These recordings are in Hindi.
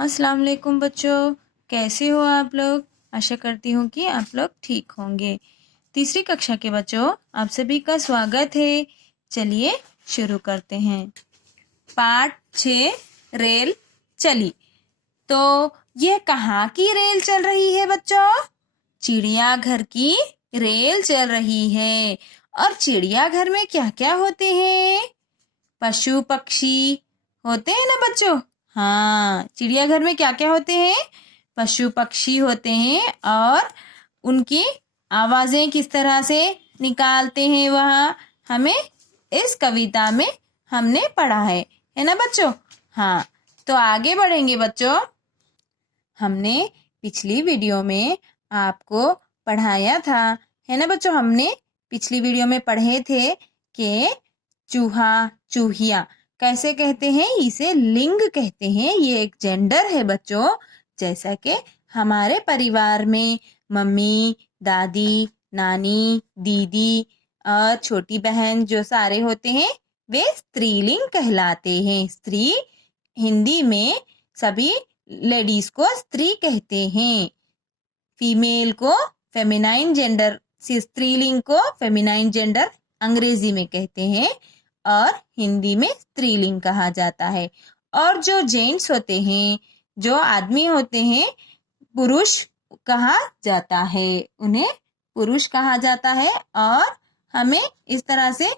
अस्सलाम वालेकुम बच्चों, कैसे हो आप लोग। आशा करती हूँ कि आप लोग ठीक होंगे। तीसरी कक्षा के बच्चों, आप सभी का स्वागत है। चलिए शुरू करते हैं। पाठ 6, रेल चली। तो ये कहाँ की रेल चल रही है बच्चों? चिड़ियाघर की रेल चल रही है। और चिड़ियाघर में क्या क्या होते हैं? पशु पक्षी होते हैं ना बच्चों। हाँ, चिड़ियाघर में क्या क्या होते हैं? पशु पक्षी होते हैं। और उनकी आवाजें किस तरह से निकालते हैं वह हमें इस कविता में हमने पढ़ा है ना बच्चों। हाँ, तो आगे बढ़ेंगे बच्चों। हमने पिछली वीडियो में आपको पढ़ाया था, है ना बच्चों। हमने पिछली वीडियो में पढ़े थे कि चूहा चूहिया कैसे कहते हैं, इसे लिंग कहते हैं। ये एक जेंडर है बच्चों। जैसा कि हमारे परिवार में मम्मी, दादी, नानी, दीदी और छोटी बहन जो सारे होते हैं वे स्त्रीलिंग कहलाते हैं। स्त्री हिंदी में सभी लेडीज को स्त्री कहते हैं। फीमेल को फेमिनाइन जेंडर, स्त्रीलिंग को फेमिनाइन जेंडर अंग्रेजी में कहते हैं और हिंदी में स्त्रीलिंग कहा जाता है। और जो जेंट्स होते हैं, जो आदमी होते हैं, पुरुष कहा जाता है, उन्हें पुरुष कहा जाता है। और हमें इस तरह से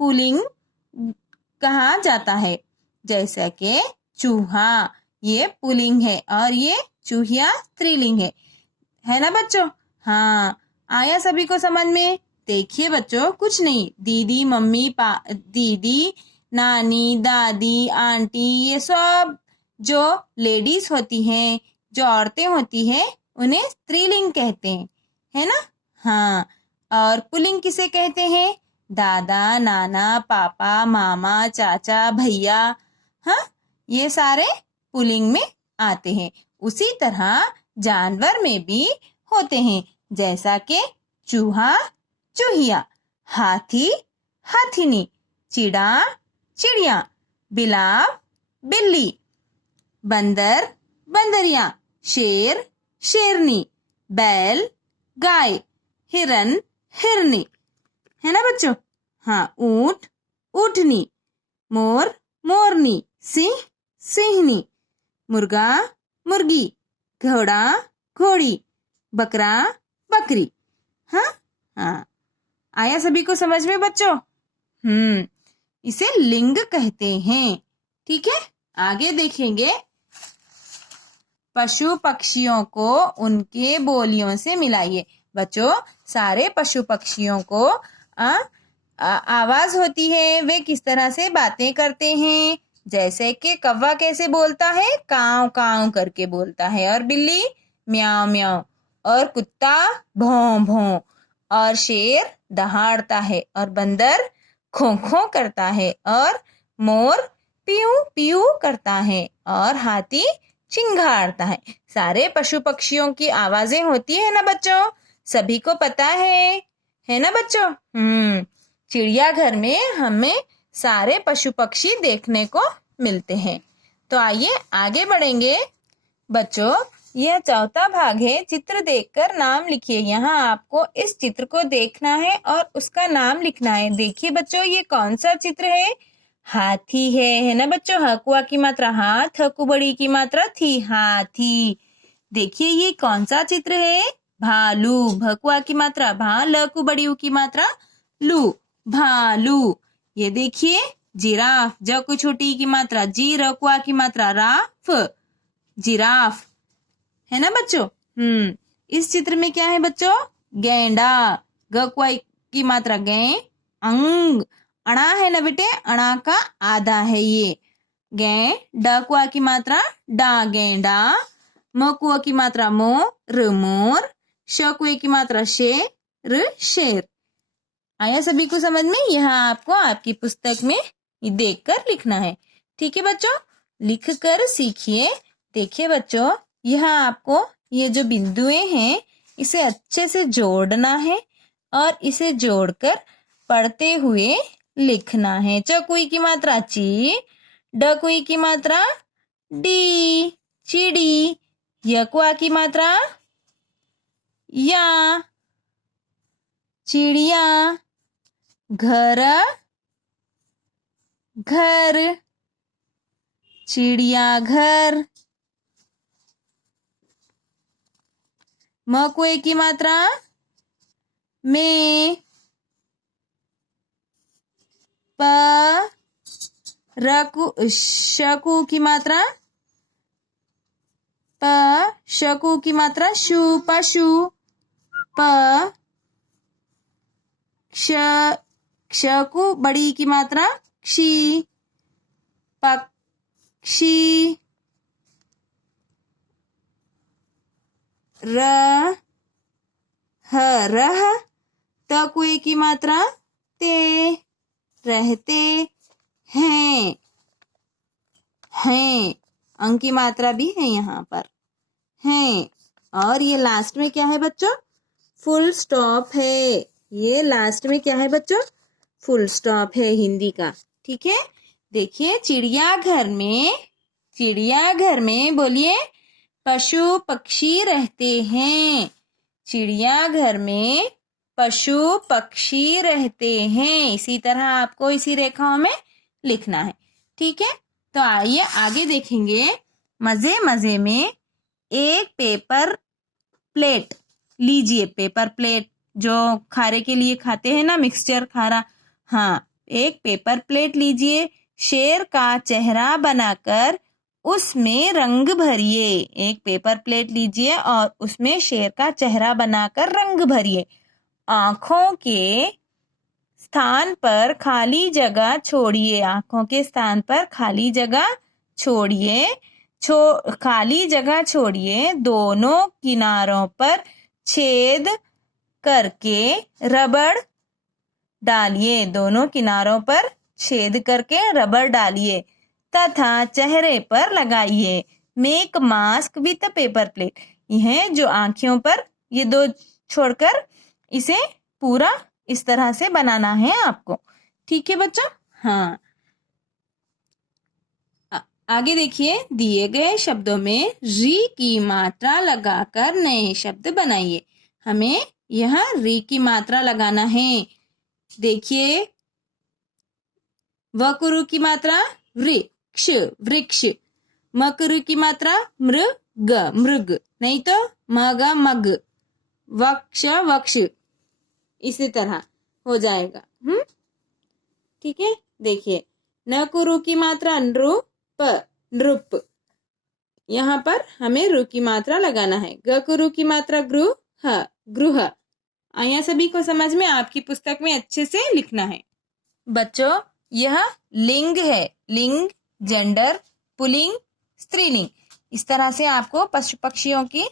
पुल्लिंग कहा जाता है। जैसा कि चूहा ये पुल्लिंग है और ये चूहिया स्त्रीलिंग है ना बच्चों। हाँ, आया सभी को समझ में। देखिए बच्चों, कुछ नहीं, दीदी, मम्मी, दीदी, नानी, दादी, आंटी, ये सब जो लेडीज होती हैं, जो औरतें होती हैं, उन्हें स्त्रीलिंग कहते हैं, है ना। हाँ, और पुल्लिंग किसे कहते हैं? दादा, नाना, पापा, मामा, चाचा, भैया। हाँ, ये सारे पुल्लिंग में आते हैं। उसी तरह जानवर में भी होते हैं, जैसा कि चूहा चूहिया, हाथी हाथिनी, चिड़ा चिड़िया, बिलाव बिल्ली, बंदर बंदरिया, शेर शेरनी, बैल गाय, हिरन हिरनी, है ना बच्चों। हाँ, ऊंट ऊँटनी, मोर मोरनी, सिंह सिंहनी, मुर्गा मुर्गी, घोड़ा घोड़ी, बकरा बकरी। हाँ हाँ, आया सभी को समझ में बच्चों। इसे लिंग कहते हैं। ठीक है, आगे देखेंगे। पशु पक्षियों को उनके बोलियों से मिलाइए। बच्चों, सारे पशु पक्षियों को आवाज होती है, वे किस तरह से बातें करते हैं। जैसे कि कौवा कैसे बोलता है? काव काव करके बोलता है। और बिल्ली म्याऊ म्याऊ, और कुत्ता भौं भौं, और शेर दहाड़ता है, और बंदर खों खों करता है, और मोर पीऊ पीऊ करता है, और हाथी चिंघाड़ता है। सारे पशु पक्षियों की आवाजें होती है ना बच्चों, सभी को पता है ना बच्चों। चिड़ियाघर में हमें सारे पशु पक्षी देखने को मिलते हैं। तो आइए आगे बढ़ेंगे बच्चों। यह चौथा भाग है, चित्र देखकर नाम लिखिए। यहाँ आपको इस चित्र को देखना है और उसका नाम लिखना है। देखिए बच्चों, ये कौन सा चित्र है? हाथी है ना बच्चों। हकुआ की मात्रा हाथ, हकु बड़ी की मात्रा थी, हाथी। देखिए ये कौन सा चित्र है? भालू। भकुआ की मात्रा भा, लकु बड़ी की मात्रा लू, भालू। ये देखिए जिराफ। जकु छोटी की मात्रा जी, रकुआ की मात्रा राफ, जिराफ, है ना बच्चों। इस चित्र में क्या है बच्चों? गेंडा। गकुआ की मात्रा गे, अंग, अणा है ना बेटे, अणा का आधा है ये। गे, डकुआ की मात्रा डा, गेंडा। मकुआ की मात्रा मो, र मोर। शकुए की मात्रा शे, र शेर। आया सभी को समझ में? यह आपको आपकी पुस्तक में देखकर लिखना है। ठीक है बच्चों, लिख कर सीखिए। देखिए बच्चों, यह आपको ये जो बिंदुएं हैं इसे अच्छे से जोड़ना है और इसे जोड़कर पढ़ते हुए लिखना है। चकुई की मात्रा ची, डकुई की मात्रा डी, चिड़ी। य को आ की मात्रा या। चिड़िया। घर घर। चिड़ियाघर। म को ए की मात्रा में। प शकु की मात्रा प। शकु की मात्रा शु पशु। प क्षकु बड़ी की मात्रा क्षी पक्षी। रह तकुए की मात्रा ते रहते हैं। अंक की मात्रा भी है यहाँ पर हैं। और ये लास्ट में क्या है बच्चों? फुल स्टॉप है। ये लास्ट में क्या है बच्चों? फुल स्टॉप है हिंदी का। ठीक है, देखिए चिड़ियाघर में बोलिए पशु पक्षी रहते हैं। चिड़ियाघर में पशु पक्षी रहते हैं। इसी तरह आपको इसी रेखाओं में लिखना है। ठीक है, तो आइए आगे देखेंगे। मजे मजे में एक पेपर प्लेट लीजिए। पेपर प्लेट जो खारे के लिए खाते हैं ना, मिक्सचर खारा। हाँ, एक पेपर प्लेट लीजिए। शेर का चेहरा बनाकर उसमें रंग भरिए। एक पेपर प्लेट लीजिए और उसमें शेर का चेहरा बनाकर रंग भरिए। आँखों के स्थान पर खाली जगह छोड़िए। आँखों के स्थान पर खाली जगह छोड़िए। खाली जगह छोड़िए। दोनों किनारों पर छेद करके रबड़ डालिए। दोनों किनारों पर छेद करके रबड़ डालिए तथा चेहरे पर लगाइए। Make mask with paper plate. यह जो आँखों पर ये दो छोड़कर इसे पूरा इस तरह से बनाना है आपको। ठीक है बच्चों? हाँ, आगे देखिए। दिए गए शब्दों में री की मात्रा लगाकर नए शब्द बनाइए। हमें यहाँ री की मात्रा लगाना है। देखिए, वकुरु की मात्रा वृक्ष वृक्ष। मकुरु की मात्रा मृग मृग, नहीं तो मग मग। वक्ष वक्ष, इसी तरह हो जाएगा। ठीक है, देखिए। नकुरु की मात्रा नृप नृप। यहाँ पर हमें रु की मात्रा लगाना है। गकुरु की मात्रा गृह गृह। यहाँ सभी को समझ में आपकी पुस्तक में अच्छे से लिखना है। बच्चों, यह लिंग है। लिंग, जेंडर, पुल्लिंग, स्त्रीलिंग। इस तरह से आपको पशु पक्षियों की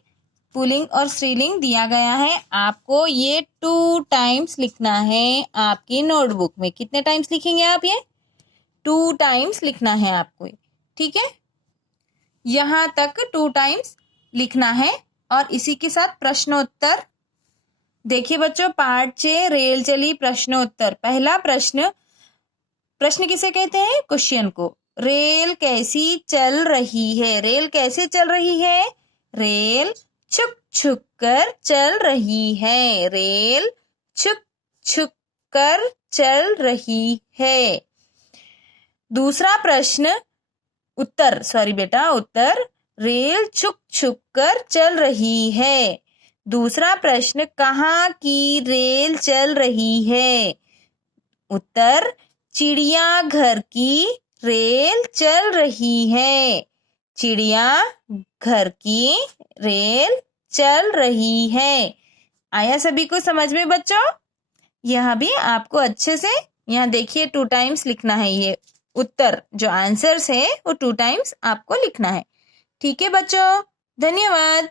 पुल्लिंग और स्त्रीलिंग दिया गया है। आपको ये 2 टाइम्स लिखना है आपकी नोटबुक में। कितने टाइम्स लिखेंगे आप? ये 2 टाइम्स लिखना है आपको। ठीक है, यहाँ तक 2 टाइम्स लिखना है। और इसी के साथ प्रश्नोत्तर। देखिए बच्चों, पार्ट 6 रेल चली प्रश्नोत्तर। पहला प्रश्न किसे कहते हैं? क्वेश्चन को। रेल कैसी चल रही है? रेल कैसे चल रही है? रेल छुक छुक कर चल रही है। रेल छुक छुक कर चल रही है। दूसरा प्रश्न उत्तर। रेल छुक छुक कर चल रही है। दूसरा प्रश्न, कहाँ की रेल चल रही है? उत्तर, चिड़ियाघर की रेल चल रही है। चिड़ियाघर की रेल चल रही है। आया सभी को समझ में बच्चों? यह भी आपको अच्छे से यहाँ देखिए 2 टाइम्स लिखना है। ये उत्तर जो आंसर्स है वो 2 टाइम्स आपको लिखना है। ठीक है बच्चों, धन्यवाद।